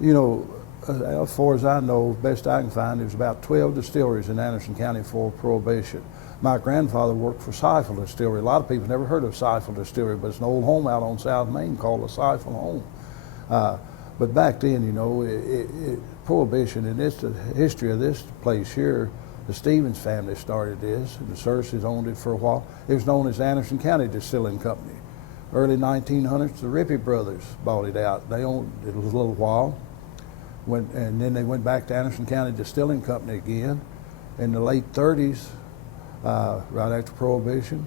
You know, as far as I know, best I can find, there's about 12 distilleries in Anderson County before Prohibition. My grandfather worked for Seifel Distillery. A lot of people never heard of Seifel Distillery, but it's an old home out on South Main called the Seifel Home. But back then, you know, Prohibition, and it's the history of this place here. The Stevens family started this, and the Cersei's owned it for a while. It was known as Anderson County Distilling Company. Early 1900s, the Rippey brothers bought it out. They owned it a little while, and then they went back to Anderson County Distilling Company again. In the late 30s, right after Prohibition,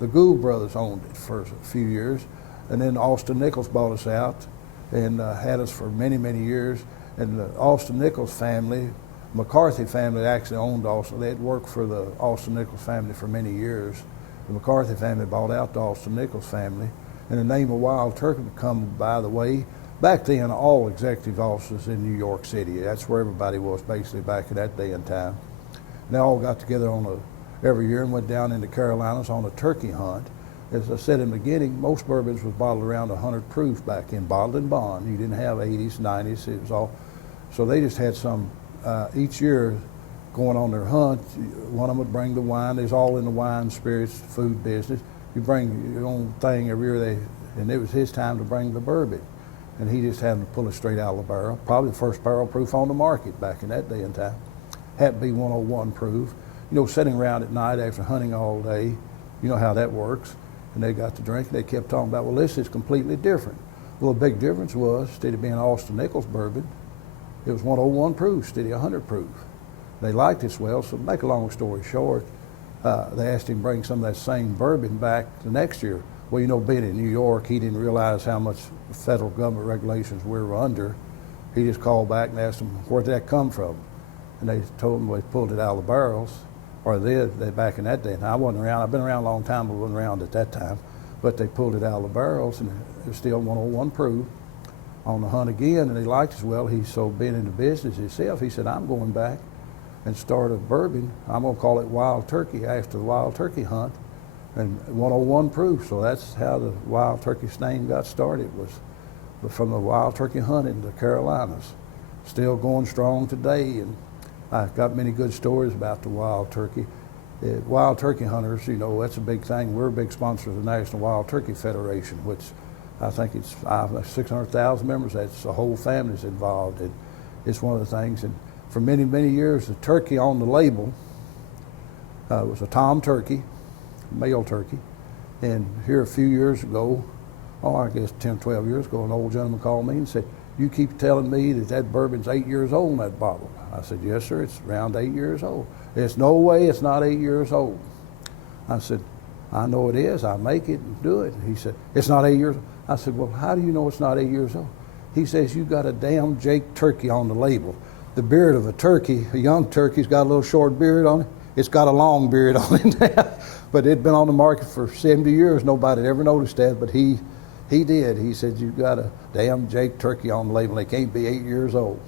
the Gould brothers owned it for a few years, and then Austin Nichols bought us out and had us for many, many years. And the Austin Nichols family, McCarthy family actually owned Austin. They had worked for the Austin Nichols family for many years. The McCarthy family bought out the Austin Nichols family. And the name of Wild Turkey come, by the way, back then all executive offices in New York City. That's where everybody was basically back in that day and time. And they all got together every year and went down in the Carolinas on a turkey hunt. As I said in the beginning, most bourbons was bottled around 100 proof back in, bottled and bond. You didn't have 80s, 90s, it was all. So they just had some, each year going on their hunt, one of them would bring the wine. There's all in the wine, spirits, food business. You bring your own thing every year, and it was his time to bring the bourbon. And he just had to pull it straight out of the barrel. Probably the first barrel proof on the market back in that day and time. Had to be 101 proof. You know, sitting around at night after hunting all day, you know how that works. And they got to drink, and they kept talking about, well, this is completely different. Well, the big difference was, instead of being Austin Nichols bourbon, it was 101 proof instead of 100 proof. They liked this well, so to make a long story short, they asked him to bring some of that same bourbon back the next year. Well, you know, being in New York, he didn't realize how much federal government regulations we were under. He just called back and asked them, where did that come from? And they told him they pulled it out of the barrels, or they back in that day. And I wasn't around. I've been around a long time, but I wasn't around at that time. But they pulled it out of the barrels, and it was still 101 proof. On the hunt again, and he liked it as well. He's so been in the business himself. He said, I'm going back and start a bourbon. I'm going to call it Wild Turkey after the Wild Turkey hunt, and 101 proof. So that's how the Wild Turkey name got started, was from the Wild Turkey hunt in the Carolinas. Still going strong today, and I've got many good stories about the Wild Turkey. Wild Turkey hunters, you know, that's a big thing. We're a big sponsor of the National Wild Turkey Federation, which I think it's 600,000 members. That's the whole family's involved. It's one of the things. And for many, many years, the turkey on the label was a tom turkey, male turkey. And here a few years ago, I guess 10, 12 years ago, an old gentleman called me and said, you keep telling me that bourbon's 8 years old in that bottle. I said, yes, sir, it's around 8 years old. There's no way it's not 8 years old. I said, I know it is. I make it and do it. He said, it's not 8 years old. I said, well, how do you know it's not 8 years old? He says, you got a damn Jake turkey on the label. The beard of a turkey, a young turkey's got a little short beard on it. It's got a long beard on it now. But it'd been on the market for 70 years. Nobody had ever noticed that, but he did. He said, you got a damn Jake turkey on the label. They can't be 8 years old.